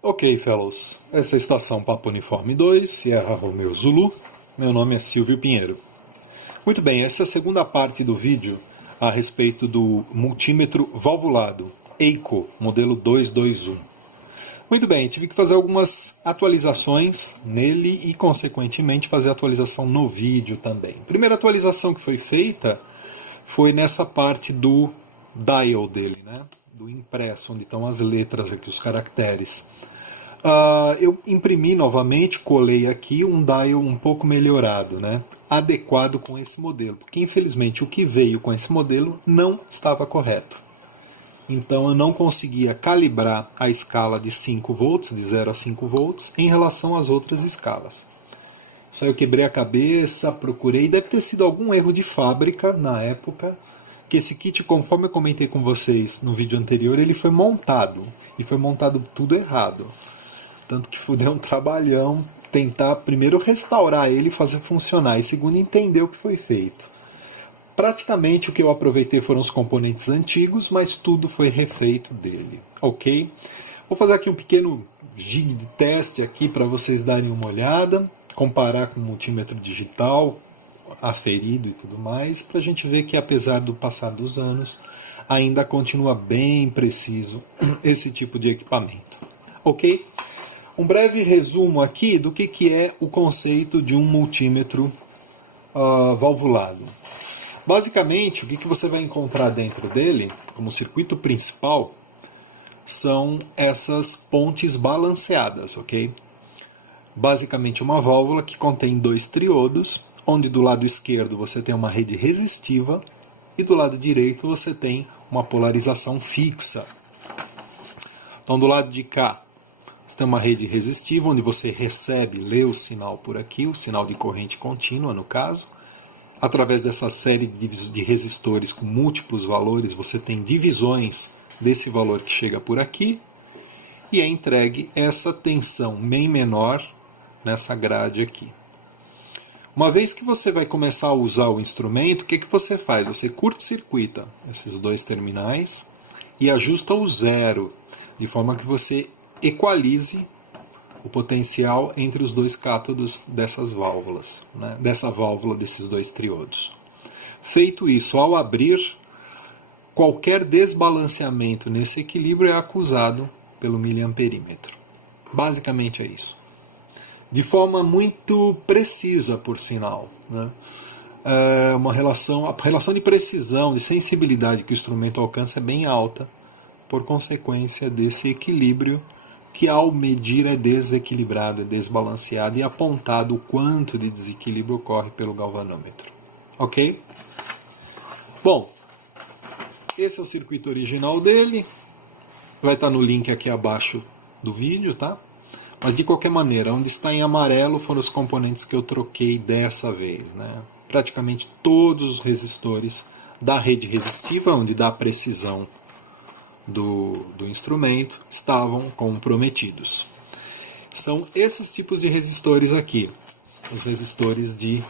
Ok, fellows. Essa é a estação Papa Uniforme 2, Sierra Romeo Zulu. Meu nome é Silvio Pinheiro. Muito bem, essa é a segunda parte do vídeo a respeito do multímetro valvulado EICO, modelo 221. Muito bem, tive que fazer algumas atualizações nele e, consequentemente, fazer atualização no vídeo também. A primeira atualização que foi feita foi nessa parte do dial dele, né? Do impresso, onde estão as letras aqui, os caracteres. Eu imprimi novamente, colei aqui um dial um pouco melhorado, né? Adequado com esse modelo, porque infelizmente o que veio com esse modelo não estava correto. Então eu não conseguia calibrar a escala de 5 volts, de 0 a 5 volts, em relação às outras escalas. Isso aí eu quebrei a cabeça, procurei, deve ter sido algum erro de fábrica na época, que esse kit, conforme eu comentei com vocês no vídeo anterior, ele foi montado, e foi montado tudo errado. Tanto que deu um trabalhão tentar primeiro restaurar ele e fazer funcionar, e segundo entender o que foi feito. Praticamente o que eu aproveitei foram os componentes antigos, mas tudo foi refeito dele, ok? Vou fazer aqui um pequeno gig de teste aqui para vocês darem uma olhada, comparar com o multímetro digital, aferido e tudo mais, para a gente ver que apesar do passar dos anos, ainda continua bem preciso esse tipo de equipamento, ok? Um breve resumo aqui do que é o conceito de um multímetro valvulado. Basicamente, o que você vai encontrar dentro dele, como circuito principal, são essas pontes balanceadas, ok? Basicamente uma válvula que contém dois triodos, onde do lado esquerdo você tem uma rede resistiva e do lado direito você tem uma polarização fixa. Então do lado de cá você tem uma rede resistiva, onde você recebe, lê o sinal por aqui, o sinal de corrente contínua no caso. Através dessa série de resistores com múltiplos valores, você tem divisões desse valor que chega por aqui e é entregue essa tensão bem menor nessa grade aqui. Uma vez que você vai começar a usar o instrumento, o que você faz? Você curto-circuita esses dois terminais e ajusta o zero, de forma que você equalize o potencial entre os dois cátodos dessas válvulas, né? Dessa válvula desses dois triodos. Feito isso, ao abrir, qualquer desbalanceamento nesse equilíbrio é acusado pelo miliamperímetro. Basicamente é isso. De forma muito precisa, por sinal, né? A relação de precisão, de sensibilidade que o instrumento alcança é bem alta, por consequência desse equilíbrio que ao medir é desequilibrado, é desbalanceado e apontado o quanto de desequilíbrio ocorre pelo galvanômetro. Ok? Bom, esse é o circuito original dele. Vai estar no link aqui abaixo do vídeo, tá? Mas de qualquer maneira, onde está em amarelo foram os componentes que eu troquei dessa vez, né? Praticamente todos os resistores da rede resistiva, onde dá a precisão do instrumento, estavam comprometidos. São esses tipos de resistores aqui, os resistores de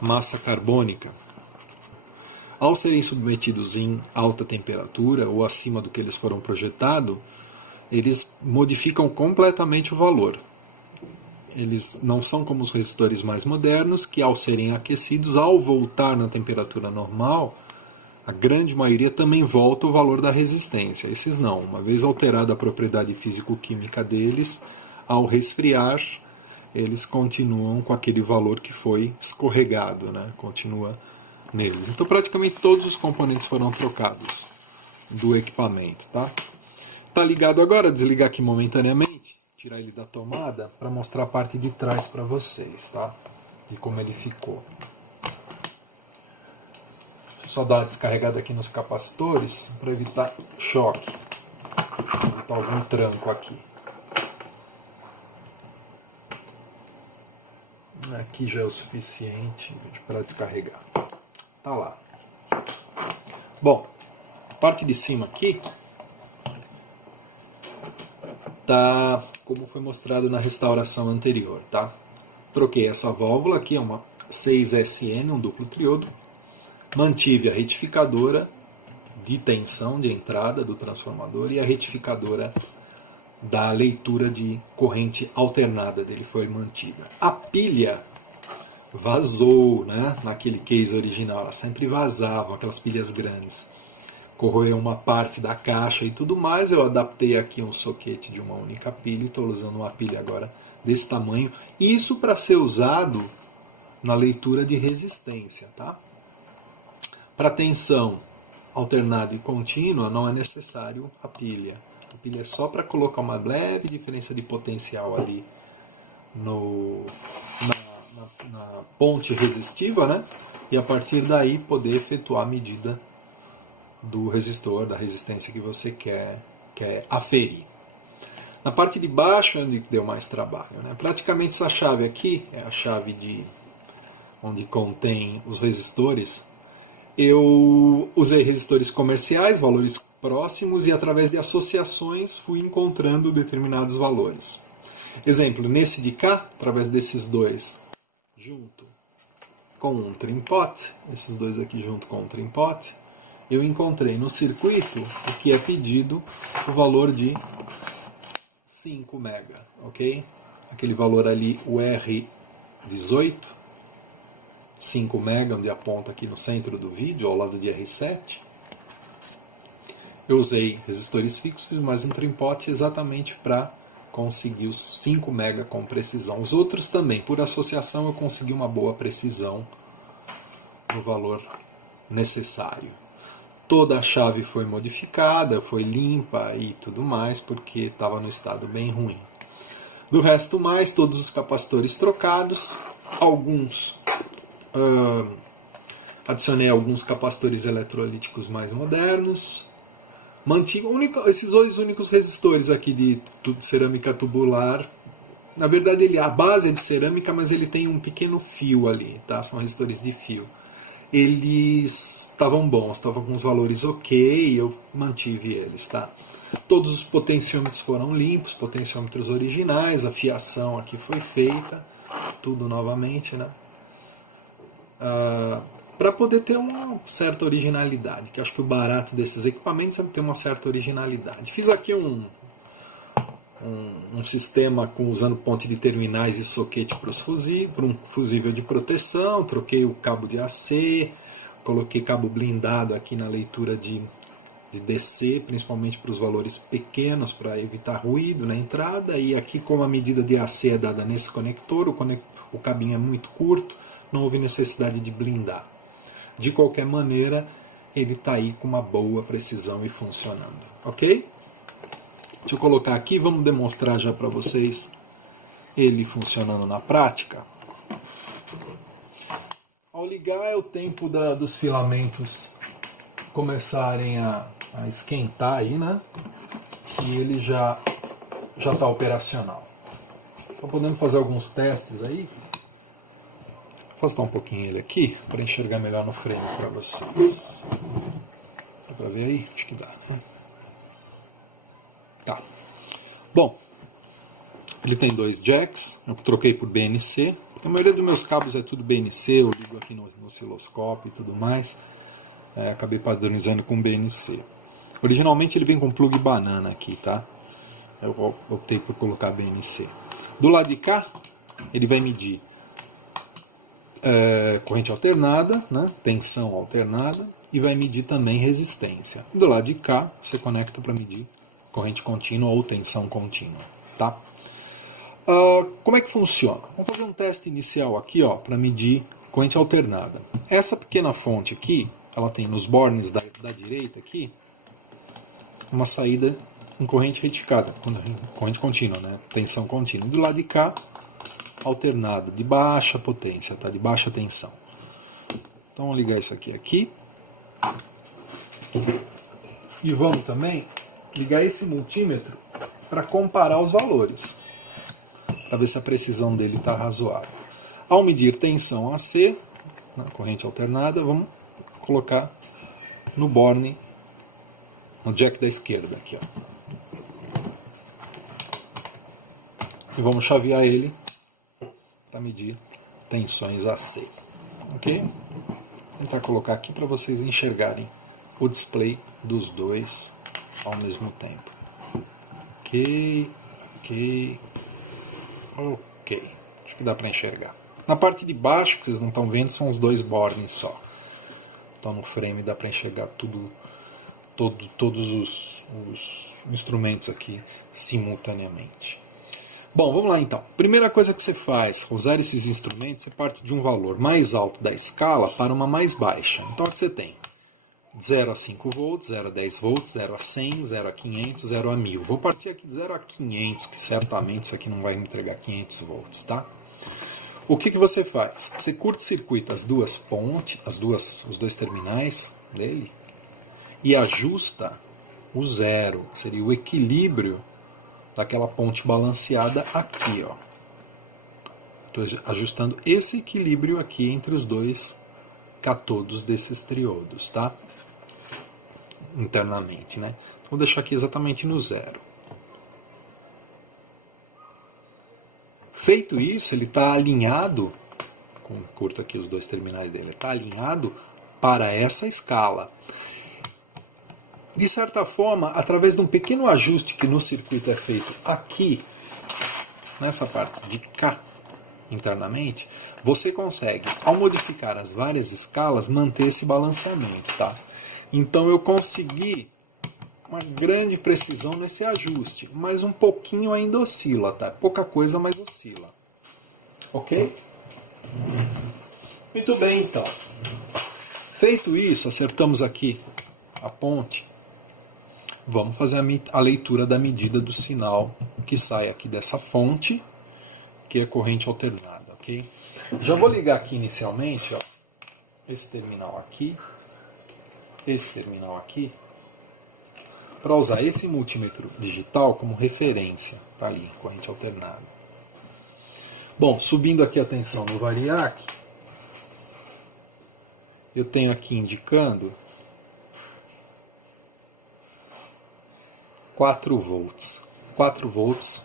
massa carbônica. Ao serem submetidos em alta temperatura ou acima do que eles foram projetados, eles modificam completamente o valor. Eles não são como os resistores mais modernos, que ao serem aquecidos, ao voltar na temperatura normal, a grande maioria também volta o valor da resistência. Esses não. Uma vez alterada a propriedade físico-química deles, ao resfriar, eles continuam com aquele valor que foi escorregado, né? Continua neles. Então praticamente todos os componentes foram trocados do equipamento, tá? Tá ligado agora? Desligar aqui momentaneamente, tirar ele da tomada para mostrar a parte de trás para vocês, tá? E como ele ficou. Só dar uma descarregada aqui nos capacitores para evitar choque, evitar algum tranco aqui. Aqui já é o suficiente para descarregar. Tá lá. Bom, a parte de cima aqui tá como foi mostrado na restauração anterior, tá? Troquei essa válvula aqui, é uma 6SN, um duplo triodo. Mantive a retificadora de tensão de entrada do transformador e a retificadora da leitura de corrente alternada dele foi mantida. A pilha vazou, né? Naquele case original, ela sempre vazava, aquelas pilhas grandes. Corroeu uma parte da caixa e tudo mais, eu adaptei aqui um soquete de uma única pilha e estou usando uma pilha agora desse tamanho. Isso para ser usado na leitura de resistência, tá? Para tensão alternada e contínua não é necessário a pilha. A pilha é só para colocar uma leve diferença de potencial ali na ponte resistiva, né? E a partir daí poder efetuar a medida do resistor, da resistência que você quer aferir. Na parte de baixo é onde deu mais trabalho, né? Praticamente essa chave aqui é a chave onde contém os resistores. Eu usei resistores comerciais, valores próximos, e através de associações fui encontrando determinados valores. Exemplo, nesse de cá, através desses dois, junto com um trim-pot, esses dois aqui junto com um trim-pot, eu encontrei no circuito o que é pedido, o valor de 5 mega, ok? Aquele valor ali, o R18, 5 mega, onde aponta aqui no centro do vídeo, ao lado de R7. Eu usei resistores fixos, mais um trim-pot exatamente para conseguir os 5 mega com precisão. Os outros também, por associação, eu consegui uma boa precisão no valor necessário. Toda a chave foi modificada, foi limpa e tudo mais, porque estava no estado bem ruim. Do resto mais, todos os capacitores trocados, adicionei alguns capacitores eletrolíticos mais modernos, mantive esses dois únicos resistores aqui de cerâmica tubular. Na verdade, a base é de cerâmica, mas ele tem um pequeno fio ali, tá? São resistores de fio. Eles estavam bons, estavam com os valores ok, eu mantive eles, tá? Todos os potenciômetros foram limpos, potenciômetros originais, a fiação aqui foi feita, tudo novamente, né? Para poder ter uma certa originalidade, que acho que o barato desses equipamentos é ter uma certa originalidade. Fiz aqui um sistema usando ponte de terminais e soquete para um fusível de proteção, troquei o cabo de AC, coloquei cabo blindado aqui na leitura de DC, principalmente para os valores pequenos, para evitar ruído na entrada, e aqui como a medida de AC é dada nesse conector, o cabinho é muito curto, não houve necessidade de blindar. De qualquer maneira, ele está aí com uma boa precisão e funcionando, ok? Deixa eu colocar aqui, vamos demonstrar já para vocês ele funcionando na prática. Ao ligar é o tempo dos filamentos começarem a esquentar aí, né? E ele já está operacional. Estou podendo fazer alguns testes aí. Vou afastar um pouquinho ele aqui para enxergar melhor no frame para vocês. Dá para ver aí? Acho que dá, né? Tá. Bom, ele tem dois jacks, eu troquei por BNC, porque a maioria dos meus cabos é tudo BNC, eu ligo aqui no osciloscópio e tudo mais, acabei padronizando com BNC. Originalmente ele vem com plug banana aqui, tá? Eu optei por colocar BNC. Do lado de cá, ele vai medir corrente alternada, né? Tensão alternada, e vai medir também resistência. Do lado de cá, você conecta para medir corrente contínua ou tensão contínua, tá? Como é que funciona? Vamos fazer um teste inicial aqui, ó, para medir corrente alternada. Essa pequena fonte aqui, ela tem nos bornes da direita aqui uma saída em corrente retificada, corrente contínua, né? Tensão contínua. Do lado de cá, alternada, de baixa potência, tá? De baixa tensão. Então vamos ligar isso aqui. E vamos também ligar esse multímetro para comparar os valores, para ver se a precisão dele está razoável. Ao medir tensão AC, na corrente alternada, vamos colocar no borne, no jack da esquerda aqui, ó. E vamos chavear ele para medir tensões AC, ok? Vou tentar colocar aqui para vocês enxergarem o display dos dois ao mesmo tempo. Ok? Ok. Acho que dá para enxergar. Na parte de baixo, que vocês não estão vendo, são os dois bornes só. Então no frame dá para enxergar todos os instrumentos aqui simultaneamente. Bom, vamos lá então. Primeira coisa que você faz, usar esses instrumentos, você parte de um valor mais alto da escala para uma mais baixa. Então o que você tem? 0 a 5 volts, 0 a 10 volts, 0 a 100, 0 a 500, 0 a 1000. Vou partir aqui de 0 a 500, que certamente isso aqui não vai me entregar 500 volts, tá? O que você faz? Você curta-circuita as duas pontes, os dois terminais dele, e ajusta o zero, que seria o equilíbrio daquela ponte balanceada aqui, ó. Estou ajustando esse equilíbrio aqui entre os dois catodos desses triodos, tá? Internamente, né? Vou deixar aqui exatamente no zero. Feito isso, ele está alinhado, curto aqui os dois terminais dele, está alinhado para essa escala. De certa forma, através de um pequeno ajuste que no circuito é feito aqui, nessa parte de cá, internamente, você consegue, ao modificar as várias escalas, manter esse balanceamento, tá? Então eu consegui uma grande precisão nesse ajuste, mas um pouquinho ainda oscila, tá? Pouca coisa, mas oscila. Ok? Muito bem, então. Feito isso, acertamos aqui a ponte. Vamos fazer a leitura da medida do sinal que sai aqui dessa fonte, que é corrente alternada, ok? Já vou ligar aqui inicialmente, ó, esse terminal aqui, para usar esse multímetro digital como referência. Tá ali, corrente alternada. Bom, subindo aqui a tensão no variac, eu tenho aqui indicando 4 volts. 4 volts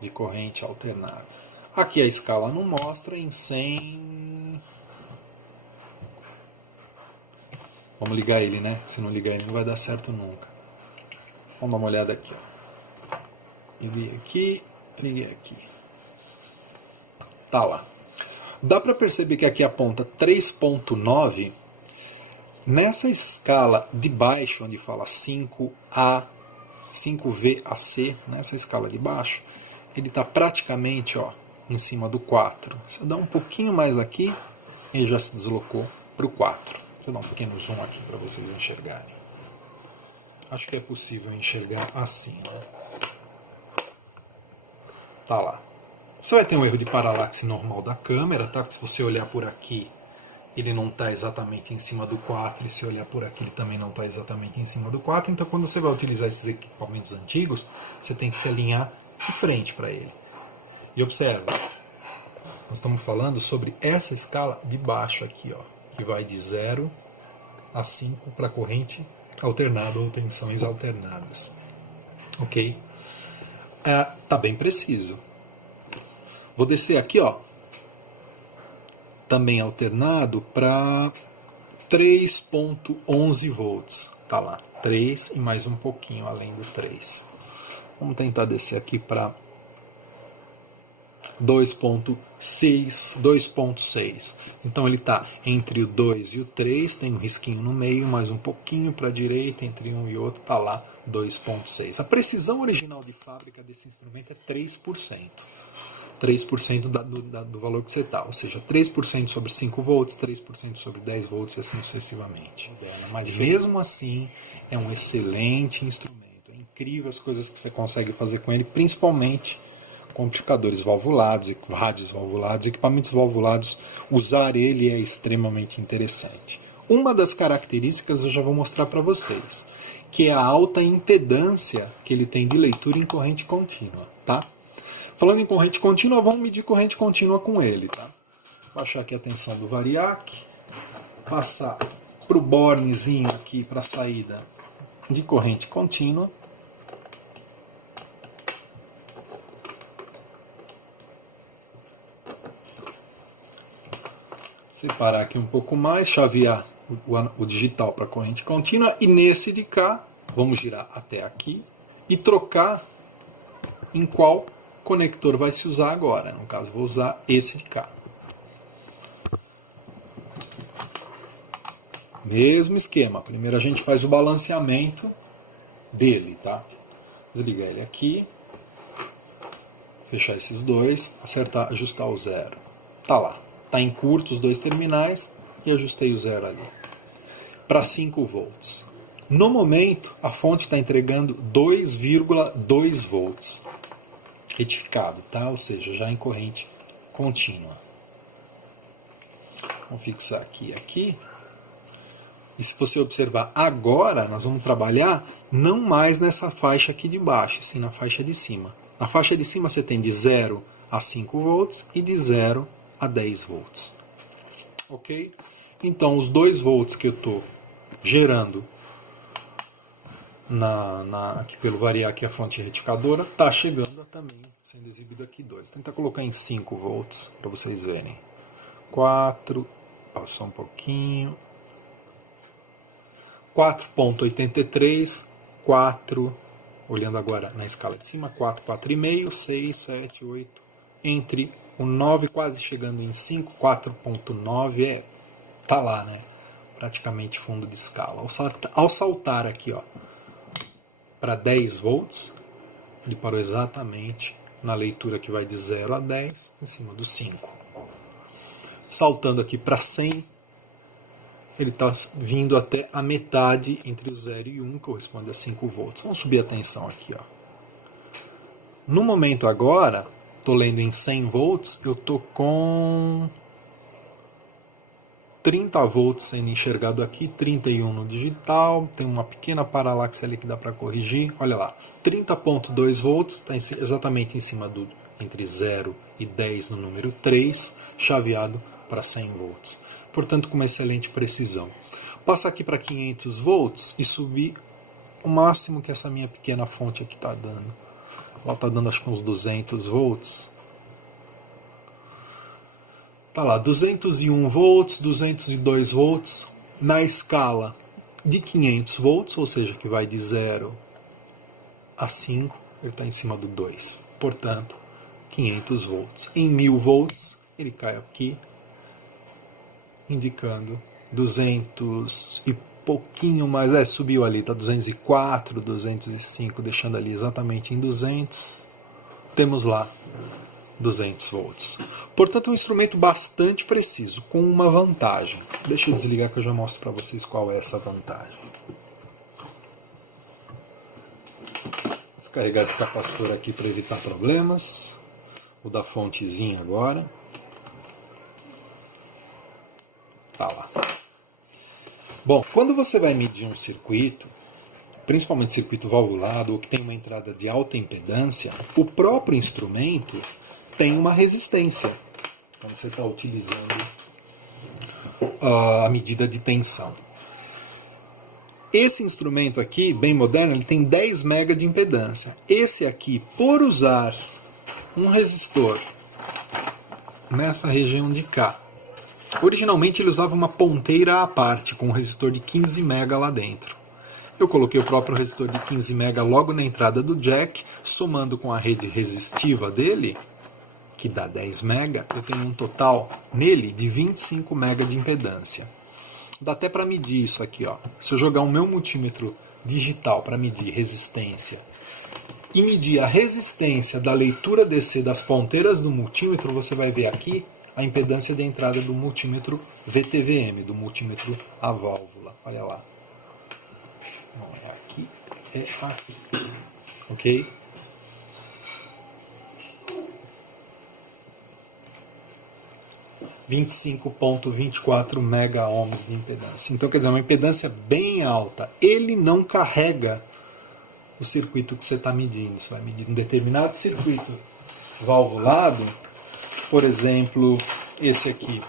de corrente alternada. Aqui a escala não mostra em 100. Vamos ligar ele, né? Se não ligar ele não vai dar certo nunca. Vamos dar uma olhada aqui. Ó. Liguei aqui. Tá lá. Dá para perceber que aqui aponta 3.9. Nessa escala de baixo, onde fala 5A, 5VAC, nessa escala de baixo, ele está praticamente, ó, em cima do 4. Se eu dar um pouquinho mais aqui, ele já se deslocou para o 4. Deixa eu dar um pequeno zoom aqui para vocês enxergarem. Acho que é possível enxergar assim. Ó. Tá lá. Você vai ter um erro de paralaxe normal da câmera, tá? Porque se você olhar por aqui, ele não está exatamente em cima do 4, e se olhar por aqui ele também não está exatamente em cima do 4, então quando você vai utilizar esses equipamentos antigos, você tem que se alinhar de frente para ele. E observa, nós estamos falando sobre essa escala de baixo aqui, ó, que vai de 0 a 5 para corrente alternada ou tensões alternadas. Ok? Tá bem preciso. Vou descer aqui, ó, também alternado para 3.11 volts. Tá lá, 3 e mais um pouquinho além do 3. Vamos tentar descer aqui para 2.6. Então ele está entre o 2 e o 3, tem um risquinho no meio, mais um pouquinho para a direita, entre um e outro, está lá 2.6. A precisão original de fábrica desse instrumento é 3%. 3% do valor que você está, ou seja, 3% sobre 5 volts, 3% sobre 10 volts e assim sucessivamente. Mas mesmo assim, é um excelente instrumento. É incrível as coisas que você consegue fazer com ele, principalmente com amplificadores valvulados, rádios valvulados, equipamentos valvulados. Usar ele é extremamente interessante. Uma das características eu já vou mostrar para vocês, que é a alta impedância que ele tem de leitura em corrente contínua, tá? Falando em corrente contínua, vamos medir corrente contínua com ele, tá? Vou baixar aqui a tensão do variac, passar para o bornezinho aqui para a saída de corrente contínua. Separar aqui um pouco mais, chavear o digital para corrente contínua, e nesse de cá, vamos girar até aqui e trocar em qual conector vai se usar agora. No caso, vou usar esse de cá. Mesmo esquema. Primeiro a gente faz o balanceamento dele, tá? Desligar ele aqui. Fechar esses dois. Acertar, ajustar o zero. Tá lá. Tá em curto os dois terminais e ajustei o zero ali. Para 5 volts. No momento, a fonte está entregando 2,2 volts. Retificado, tá? Ou seja, já em corrente contínua. Vamos fixar aqui e aqui. E se você observar agora, nós vamos trabalhar não mais nessa faixa aqui de baixo, sim na faixa de cima. Na faixa de cima você tem de 0 a 5 volts e de 0 a 10 volts. Ok? Então, os 2 volts que eu estou gerando aqui pelo variar aqui a fonte retificadora, está chegando também, sendo exibido aqui 2. Tentar colocar em 5 volts para vocês verem. 4, passou um pouquinho. 4,83, 4, olhando agora na escala de cima, 4, 4,5, 6, 7, 8, entre o 9 quase chegando em 5, 4,9 tá lá, né? Praticamente fundo de escala. Ao saltar aqui, ó, para 10 volts, ele parou exatamente na leitura que vai de 0 a 10, em cima do 5. Saltando aqui para 100, ele está vindo até a metade entre o 0 e 1, corresponde a 5 volts. Vamos subir a tensão aqui. Ó. No momento agora, estou lendo em 100 volts, eu estou com 30 volts sendo enxergado aqui, 31 no digital, tem uma pequena paralaxe ali que dá para corrigir. Olha lá, 30,2 volts, está exatamente em cima entre 0 e 10 no número 3, chaveado para 100 volts. Portanto, com uma excelente precisão. Passar aqui para 500 volts e subir o máximo que essa minha pequena fonte aqui está dando. Ela está dando acho que uns 200 volts. Tá lá, 201 volts, 202 volts. Na escala de 500 volts, ou seja, que vai de 0 a 5, ele está em cima do 2. Portanto, 500 volts. Em 1000 volts, ele cai aqui, indicando 200 e pouquinho mais, subiu ali, está 204, 205, deixando ali exatamente em 200, temos lá 200 volts. Portanto, é um instrumento bastante preciso, com uma vantagem. Deixa eu desligar que eu já mostro para vocês qual é essa vantagem. Vou descarregar esse capacitor aqui para evitar problemas. O da fontezinha agora. Tá lá. Bom, quando você vai medir um circuito, principalmente circuito valvulado ou que tem uma entrada de alta impedância, o próprio instrumento tem uma resistência quando você está utilizando a medida de tensão. Esse instrumento aqui, bem moderno, ele tem 10 mega de impedância. Esse aqui, por usar um resistor nessa região de cá, originalmente ele usava uma ponteira à parte, com um resistor de 15 mega lá dentro. Eu coloquei o próprio resistor de 15 mega logo na entrada do jack, somando com a rede resistiva dele, que dá 10 mega, eu tenho um total nele de 25 mega de impedância. Dá até para medir isso aqui, ó. Se eu jogar o meu multímetro digital para medir resistência e medir a resistência da leitura DC das ponteiras do multímetro, você vai ver aqui a impedância de entrada do multímetro VTVM, do multímetro a válvula. Olha lá. Não é aqui, é aqui. Ok? – 25,24 mega ohms de impedância. Então, quer dizer, uma impedância bem alta. Ele não carrega o circuito que você está medindo. Você vai medir um determinado circuito valvulado, por exemplo, esse aqui.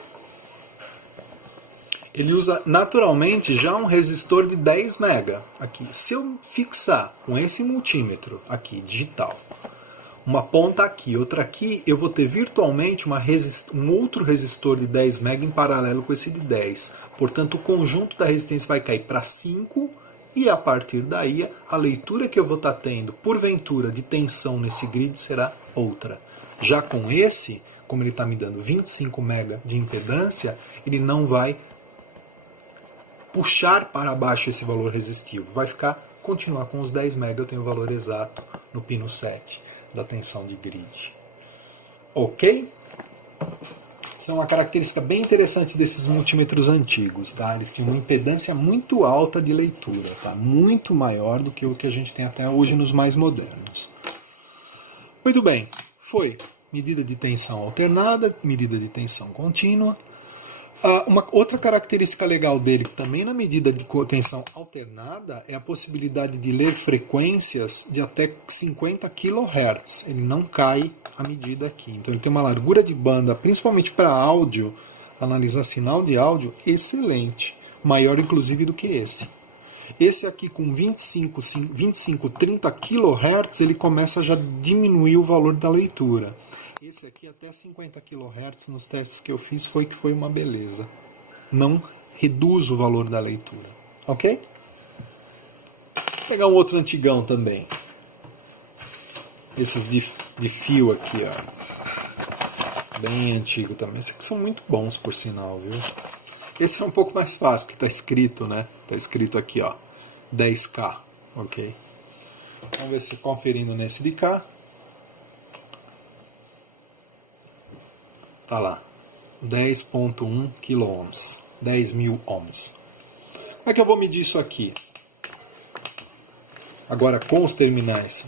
Ele usa naturalmente já um resistor de 10 mega aqui. Se eu fixar com esse multímetro aqui, digital, uma ponta aqui, outra aqui, eu vou ter virtualmente um outro resistor de 10 mega em paralelo com esse de 10. Portanto, o conjunto da resistência vai cair para 5 e a partir daí a leitura que eu vou estar tendo, porventura, de tensão nesse grid será outra. Já com esse, como ele está me dando 25 mega de impedância, ele não vai puxar para baixo esse valor resistivo. Vai continuar com os 10 mega, eu tenho o valor exato no pino 7 da tensão de grid. Ok? Isso é uma característica bem interessante desses multímetros antigos, tá? Eles tinham uma impedância muito alta de leitura, tá? Muito maior do que o que a gente tem até hoje nos mais modernos. Muito bem, foi medida de tensão alternada, medida de tensão contínua. Uma outra característica legal dele, também na medida de tensão alternada, é a possibilidade de ler frequências de até 50 kHz. Ele não cai a medida aqui. Então ele tem uma largura de banda, principalmente para áudio, analisar sinal de áudio, excelente. Maior inclusive do que esse. Esse aqui com 25, 30 kHz, ele começa a já diminuir o valor da leitura. Esse aqui até 50 kHz nos testes que eu fiz foi uma beleza. Não reduz o valor da leitura. Ok? Vou pegar um outro antigão também. Esses de fio aqui, ó. Bem antigo também. Esses aqui são muito bons, por sinal, viu? Esse é um pouco mais fácil, porque está escrito, né? Está escrito aqui, ó. 10K. Ok? Vamos ver se conferindo nesse de cá. Tá lá, 10.1 kΩ, 10.000 ohms. Como é que eu vou medir isso aqui? Agora com os terminais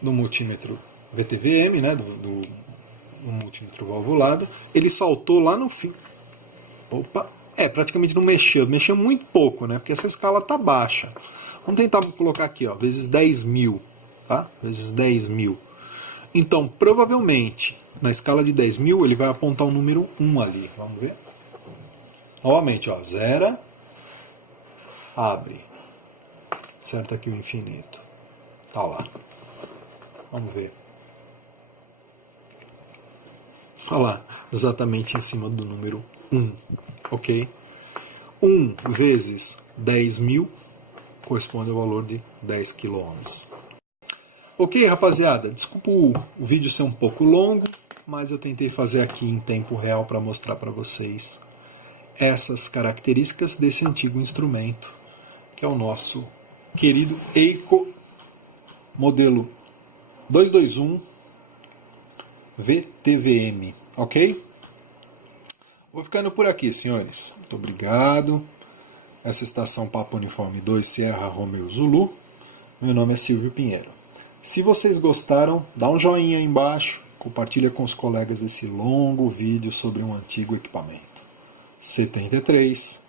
do multímetro VTVM, né, do multímetro valvulado, ele saltou lá no fim. Opa, praticamente não mexeu muito pouco, né, porque essa escala tá baixa. Vamos tentar colocar aqui, ó, vezes 10.000, tá? Vezes 10.000. Então, provavelmente, na escala de 10.000, ele vai apontar o número 1 ali. Vamos ver? Novamente, ó, zera, abre. Certo aqui o infinito. Tá lá. Vamos ver. Olha lá, exatamente em cima do número 1. Ok? 1 vezes 10.000 corresponde ao valor de 10 kΩ. Ok, rapaziada, desculpa o vídeo ser um pouco longo, mas eu tentei fazer aqui em tempo real para mostrar para vocês essas características desse antigo instrumento, que é o nosso querido Eiko modelo 221 VTVM, ok? Vou ficando por aqui, senhores. Muito obrigado. Essa estação Papa Uniforme 2 Sierra Romeo Zulu. Meu nome é Silvio Pinheiro. Se vocês gostaram, dá um joinha aí embaixo, compartilha com os colegas esse longo vídeo sobre um antigo equipamento. 73